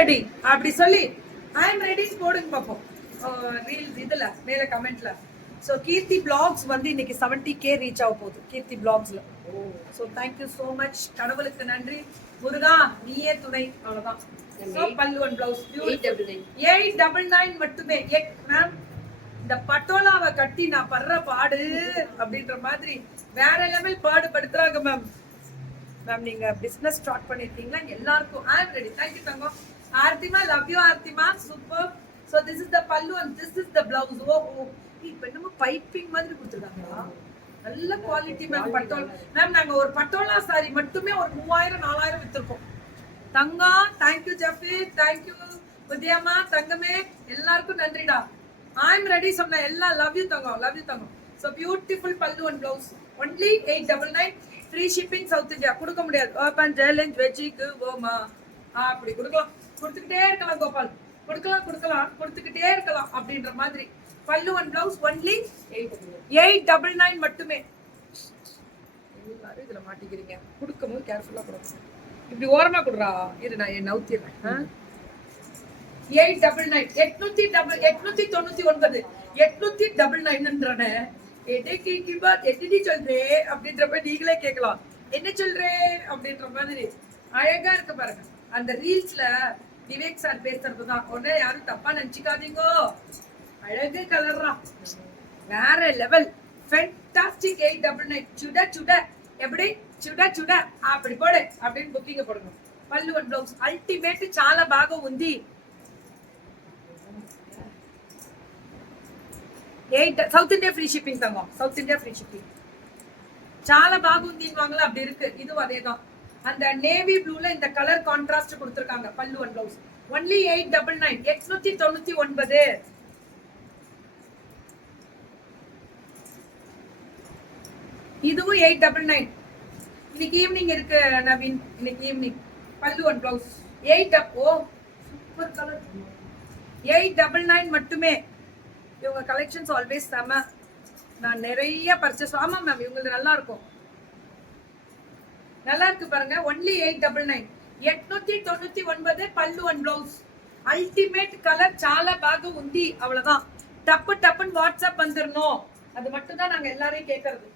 Ready அப்படி சொல்லி I am ready போடுங்க பார்ப்போம் ரீல்ஸ் இதுல மேல கமெண்ட்ல. ஸோ கீர்த்தி பிளாக்ஸ் வந்து இன்னைக்கு 70K ரீச் ஆக போகுது கீர்த்தி பிளாக்ஸ்ல. ஸோ தேங்க்யூ ஸோ மச், கடவுளுக்கு நன்றி. முருகா நீயே துணை. அவ்வளவுதான். பல்லுவன் பிளவுஸ் 899 மட்டுமே. மேம் இந்த பட்டோலாவை கட்டி நான் படுற பாடு அப்படின்ற மாதிரி வேற லெவல் பாடு படுத்துறாங்க மேம். மேம் நீங்க பிசினஸ் ஸ்டார்ட் பண்ணிருக்கீங்களா? எல்லாருக்கும் ஐ அம் ரெடி. தேங்க்யூ தங்கம். ஆர்த்திமா லவ் யூ ஆர்த்திமா, super. So this is the pallu and this is the blouse. Oh இப்போ என்னமோ பைப்பிங் மாதிரி கொடுத்துருக்காங்களா? நல்ல குவாலிட்டி மேம். பட்டோலா மேம் நாங்க ஒரு பட்டோலா சாரி மட்டுமே ஒரு 3000-4000 வித்திருக்கோம். தங்கம் தேங்க்யூ ஜெஃபி, தேங்க்யூ உதயமா, தங்கமே எல்லாருக்கும் நன்றிடா. ஐ எம் ரெடி சொன்ன எல்லாம் லவ் யூ தங்கம், லவ் யூ தங்கம். So beautiful pallu and blouse only 899. Free shipping south India. கொடுக்க முடியாது. ஓப்பன் சேலஞ்ச் வெஜிக்கு ஓமா அப்படி கொடுக்கலாம், கொடுத்துக்கிட்டே இருக்கலாம் கோபால். கொடுத்துக்கிட்டே இருக்கலாம் அப்படின்ற மாதிரி. பல்லு அண்ட் பிளவுஸ் ஒன்லி 899 மட்டுமே. எல்லாரும் இதுல மாட்டிக்கிறீங்க. கொடுக்கும்போது கேர்ஃபுல்லா கொடுக்கணும். இப்படி ஓரமா கொடுறா. இது நான் என் நவுத்திடுறேன். 899 899 899 எடி சொல்றே அப்படின்றப்ப நீங்களே கேட்கலாம். என்ன சொல்றே அப்படின்ற மாதிரி அழகா இருக்கு பாருங்க. அந்த ரீல்ஸ்ல விவேக் சார் பேசுறதுதான். உடனே யாரும் தப்பா நினைச்சுக்காதீங்க. அழகு கலர்ரா, வேற லெவல். ஃபேண்டாஸ்டிக் 899. சுட எப்படி சுட அப்படி போடு அப்படின்னு புக்கிங் போடுங்க. పళ్ళు అండ్ బ్లౌజ్ అల్టిమేట్ చాలా బాగా ఉంది. 8 సౌత్ ఇండియా ఫ్రీ షిప్పింగ్ தாங்க. சவுத் இந்தியா ஃப்ரீ ஷிப்பிங் చాలా బాగుందిன்னுவாங்களா, அப்படி இருக்கு. இதுவும் அதேதான். அந்த நேவி ப்ளூல இந்த கலர் கான்ட்ராஸ்ட் கொடுத்திருக்காங்க. பல்லு அண்ட் பிளவுஸ் ஒன்லி 899 899. இதுவும் 899. இன்னைக்கு ஈவினிங் இருக்கு நவீன், இன்னைக்கு ஈவினிங். பல்லு அண்ட் பிளவுஸ் 8 சூப்பர் கலர் 899 மட்டுமே. இவங்க கலெக்ஷன்ஸ் ஆல்வேஸ் செம. நான் நிறைய பர்ச்சேஸ். ஆமா மேம் இவங்களுக்கு நல்லா இருக்கும், நல்லா இருக்கு பாருங்க. ஒன்லி 899 899 పళ్ళు అండ్ బ్లౌజ్. అల్టిమేట్ కలర్ చాలా బాగా ఉంది. அவ்வளவுதான். டப்புன்னு வாட்ஸ்அப் வந்துடணும். அது மட்டும் தான் நாங்க எல்லாரையும் கேட்கறது.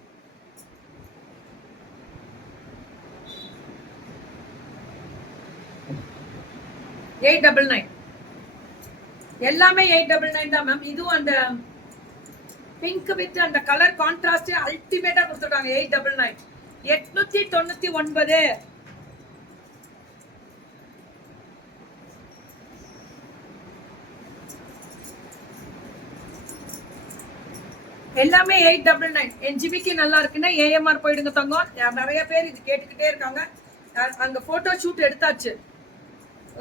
$899 எல்லாமே 899 தான் மேம். இதுவும் அந்த பிங்க் வித் அந்த கலர் கான்ட்ராஸ்ட் அல்டிமேட்டா கொடுத்துருக்காங்க. 899 899. எல்லாமே 899. என்ஜிபிக்கு நல்லா இருக்குன்னா ஏஎம்ஆர் போயிடுங்க தங்கம். நிறைய பேர் இது கேட்டுக்கிட்டே இருக்காங்க. அங்க போட்டோ ஷூட் எடுத்தாச்சு.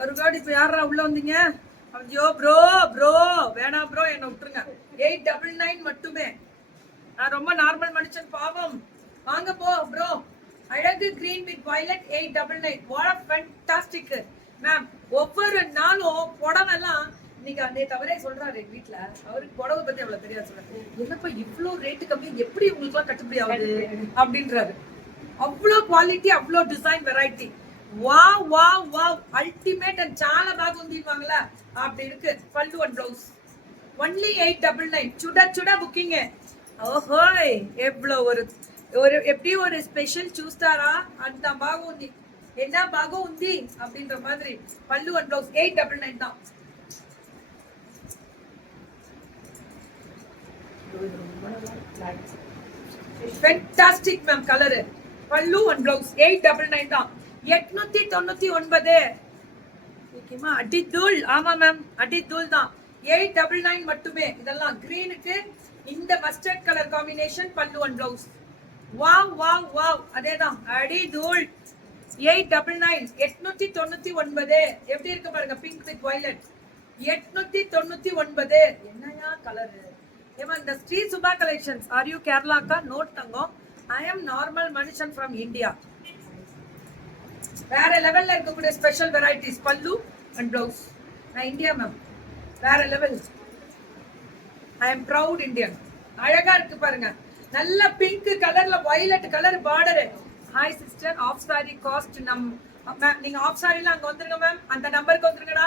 ஒரு காடி இப்ப யாரா உள்ள வந்தீங்க? ஐயோ ப்ரோ வேணாம் ப்ரோ, என்ன விட்டுருங்க. 899 மட்டுமே. நான் ரொம்ப நார்மல் மனுஷன் பாவம். வாங்க போ ப்ரோ. அழகு green with violet 899. What a fantastic ma'am. ஒவ்வொரு நாளும் புடவெல்லாம் நீங்க தவறே சொல்றாரு வீட்டுல. அவருக்கு புடவை பத்தி அவ்வளவு தெரியாது. சொல்றாரு என்னப்பா இவ்வளோ ரேட்டு கம்மி, எப்படி உங்களுக்கு எல்லாம் கட்டுப்படி ஆகுது அப்படின்றாரு. அவ்வளோ குவாலிட்டி, அவ்வளோ design variety. Wow ultimate and చాలా బాగుందివాங்களா அப்படி இருக்கு. పళ్ళు అండ్ బ్లౌజ్ ஒன்லி 899. சுட புக்கிங். ఓహోయ్ ఎవ్వలో ஒரு எப்படி ஒரு ஸ்பெஷல் చూస్తారా? అంత బాగుంది. என்ன బాగుంది அப்படின்ற மாதிரி. పళ్ళు అండ్ బ్లౌజ్ 899 தான். Fantastic ma'am colour. பல்லு அண்ட் பிளவுஸ் 899 தான். 899. ஓகேமா. அடித்தூள். ஆமா மேம் அடித்தூள் தான். 899 மட்டுமே. இதெல்லாம் கிரீனுக்கு இந்த mustard colour combination. Pallu and blouse wow அதேதான். அடித்தூள் 899 899. எப்படி இருக்கு பாருங்க. Pink with violet 899. என்னையா கலர். ஏமா இந்த Sri Subha collections. Are you கேரளாக்கா? நோட் தங்கம். ஐ எம் நார்மல் மனுஷன் ஃப்ரம் இந்தியா. வேற லெவல்ல இருக்கக்கூடிய special varieties. Pallu and blouse. நான் இந்தியா மேம். வேற level. I am proud Indian. அழகா இருக்கு பாருங்க. நல்ல பிங்க் கலர்ல violet colour border. Hi sister, half sorry cost நீங்க ஆஃப் சாரில அங்க வந்துருங்க மேம். அந்த நம்பருக்கு வந்துருங்கடா.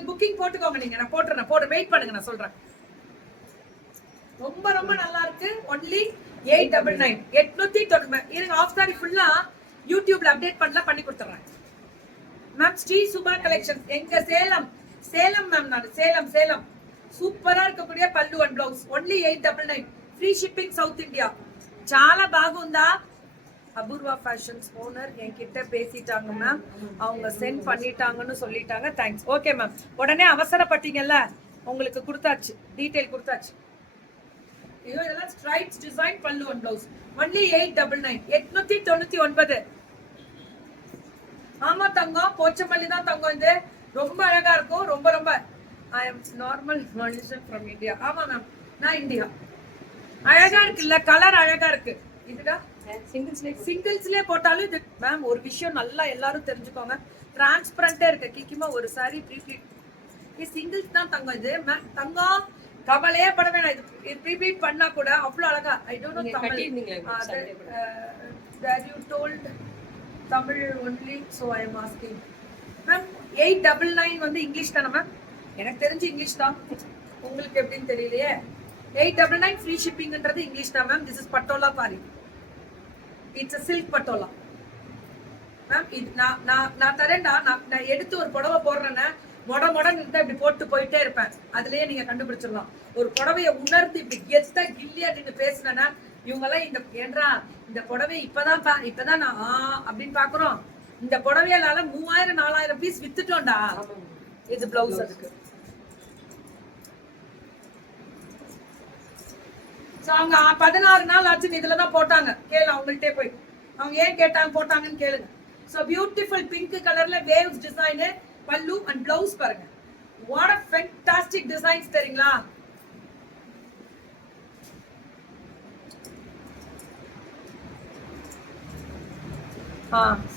உங்களுக்கு புக்கிங் போட்டுக்கோங்க நீங்க. நான் போடுறேன் வெயிட் பண்ணுங்க, நான் சொல்றேன். ரொம்ப ரொம்ப நல்லா இருக்கு. ஒன்லி 899 890. இருங்க, ஆஃப் சாரி ஃபுல்லா யூடியூப்ல அப்டேட் பண்ணி கொடுத்துறேன் மேம். ஸ்ரீ சுபா கலெக்ஷன் எங்க சேலம் மேம். நான் சேலம் సూపరా இருக்கக்கூடிய పల్లు and blouse only 899 free shipping south India. చాలా బాగుందా? அபூர்வா ஃபேஷன்ஸ் ஓனர் என்கிட்ட பேசிட்டாங்க மேம், அவங்க சென்ட் பண்ணிட்டாங்கன்னு சொல்லிட்டாங்க. தேங்க்ஸ். ஓகே மேம், உடனே அவசரப்பட்டீங்கல்ல, உங்களுக்கு கொடுத்தாச்சு, டீடைல் கொடுத்தாச்சு. இதெல்லாம் ஸ்ட்ரைப்ஸ் டிசைன் பல்லு அண்ட் பிளவுஸ் ஒன்லி 899 899. ஆமா தங்கம், போச்சமல்லி தான் தங்கம். இது ரொம்ப அழகா இருக்கும். ரொம்ப ரொம்ப ஐ எம் நார்மல் மனுஷன் ஃப்ரம் இந்தியா. ஆமா மேம், நான் இந்தியா. அழகா இருக்குல்ல, கலர் அழகா இருக்கு. இதுடா சிங்கிள்ஸ்லயே போட்டாலும் இது மேம். ஒரு விஷயம் நல்லா எல்லாரும் தெரிஞ்சுக்கோங்க, டிரான்ஸ்பரண்டா இருக்கு. கிக்கிமா ஒரு சாரி ப்ரீப்ளீட், இது சிங்கிள்ஸ் தான் தங்கம். இது மேம் தங்கம் கவலையே பட வேணாம். இது ப்ரீப்ளீட் பண்ணா கூட அவ்வளவு அழகா. I don't know Tamil. that you told Tamil only, so I am asking ma'am. 899 வந்து இங்கிலீஷ் தானே மேம்? எனக்கு தெரிஞ்சு இங்கிலீஷ் தான், உங்களுக்கு எப்படின்னு தெரியலையே. 899 ஃப்ரீ ஷிப்பிங்ன்றது இங்கிலீஷ் தான் மேம். திஸ் இஸ் பட்டோலா பாரி, it's a silk patola ma'am. இது நான் தரேன்டா. நான் எடுத்து ஒரு புடவை போடுறேன்னா மொடன்னு இப்படி போட்டு போயிட்டே இருப்பேன். அதுலயே நீங்க கண்டுபிடிச்சிடலாம். ஒரு புடவைய உணர்ந்து இப்படி கெத்தா கில்லியா நின்று பேசினா இவங்க எல்லாம் இந்த புடவை இப்பதான் நான் அப்படின்னு பாக்குறோம். இந்த புடவையால 3000 4000 பீஸ் வித்துட்டோம்டா. இது பிளவுஸ் அதுக்கு. அவங்க 16 நாள் ஆச்சு இதுலதான் போட்டாங்க. கேளு அவங்கள்ட்டே போய், அவங்க ஏன் கேட்டாங்க போட்டாங்கன்னு கேளுங்க. சோ பியூட்டிஃபுல் பிங்க் கலர்ல வேவ்ஸ் டிசைன் பல்லு அண்ட் பிளவுஸ் பாருங்க. வாட் a fantastic டிசைன்ஸ் தெரியுங்களா?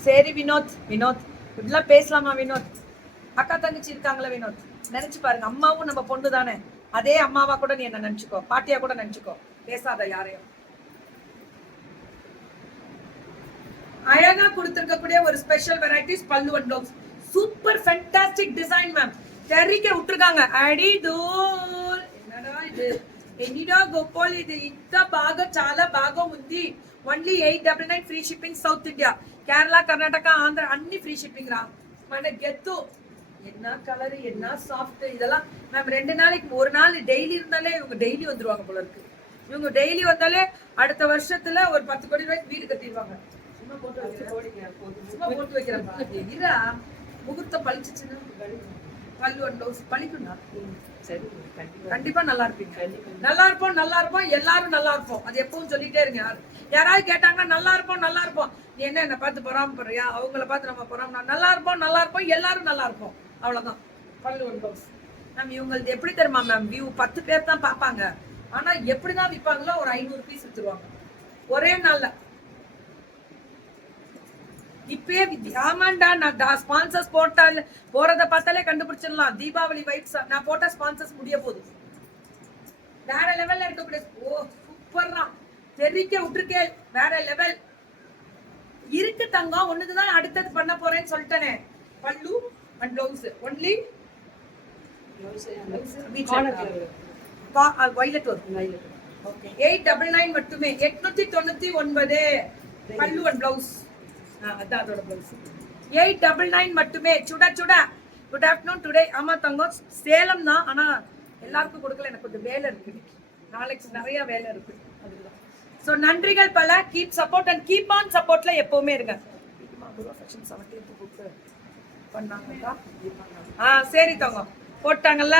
சரி வினோத், இப்படிலாம் பேசலாமா வினோத்? அக்கா தங்கச்சி இருக்காங்களா வினோத்? நினைச்சு பாருங்க, அம்மாவும் நம்ம பொண்ணு தானே. அதே அம்மாவா கூட நீ என்ன நினைச்சுக்கோ, பாட்டியா கூட நினைச்சுக்கோ, பேசாத யாரையும். அழகா கொடுத்திருக்கக்கூடிய ஒரு special varieties pallu and blouse. Super fantastic design ma'am. தெரிக்க விட்டுருக்காங்க. அடி தூள், என்னடா இது, ఎన్నిడా గోపాల్. ఇది ఇంత బాగా చాలా బాగా ఉంది. Only 899 free shipping south India. Kerala, Karnataka, Andhra అన్ని ఫ్రీ షిప్పింగ్ రా. మన గెత్తు என்ன கலர், என்ன சாஃப்ட். இதெல்லாம் மேம் 2 நாளைக்கு ஒரு நாள் டெய்லி இருந்தாலே இவங்க டெய்லி வந்துருவாங்க போல இருக்கு. இவங்க டெய்லி வந்தாலே அடுத்த வருஷத்துல ஒரு 10 கோடி ரூபாய்க்கு வீடு கட்டிடுவாங்க. சும்மா போட்டு வைக்கிறாங்க. இரா முகூர்த்தம் பழிச்சுச்சுன்னா பல்லு அண்ட் பிளவுஸ் பழிக்கும்னா கண்டிப்பா நல்லா இருப்பீங்க. நல்லா இருப்போம் எல்லாரும் நல்லா இருப்போம். அது எப்பவும் சொல்லிட்டே இருங்க. யாராவது கேட்டாங்கன்னா நல்லா இருப்போம். நீ என்ன பார்த்து பொறாமப்படுறியா? அவங்கள பார்த்து நம்ம பொறாம. நல்லா இருப்போம் எல்லாரும் நல்லா இருப்போம். அவ்வளவுதான். பல்லு அண்ட் பிளவுஸ் மேம். இவங்களுக்கு எப்படி தெரியுமா மேம், வியூ 10 பேர் தான் பார்ப்பாங்க. ஆனா எப்படிதான் விற்பாங்களோ ஒரு 500 பீஸ் வித்துருவாங்க ஒரே நாள்ல. இப்பே ஆமாண்டா, நான் ஸ்பான்சர்ஸ் போறத பார்த்தாலே கண்டுபிடிச்சிடலாம். தீபாவளி வைப்ஸ் நான் போட்ட ஸ்பான்சர்ஸ் முடிய போகுது. வேற லெவல்ல இருக்கக்கூடிய சூப்பர்ரா தெரிக்க விட்டுருக்கே. வேற லெவல் இருக்கு தங்கம். ஒண்ணுதான் அடுத்தது பண்ண போறேன்னு சொல்லிட்டேனே. பல்லு அண்ட் பிளவுஸ் ஒன்லி வயலட் வரும். 899 மட்டுமே. 899 பல்லு அண்ட் பிளவுஸ். அதான் அதோட பிளவுஸ். 899 மட்டுமே. சுட குட் ஆஃப்டர்நூன் டுடே. ஆமா தங்கம், சேலம் தான். ஆனா எல்லாருக்கும் கொடுக்கல, எனக்கு கொஞ்சம் வேலை இருக்கு. நாளைக்கு நிறைய வேலை இருக்கு. அதுதான். ஸோ நன்றிகள் பல. Keep support and keep on சப்போர்ட்ல எப்பவுமே இருங்க. பண்ணாங்க. சரி தங்கம், போட்டாங்கல்ல.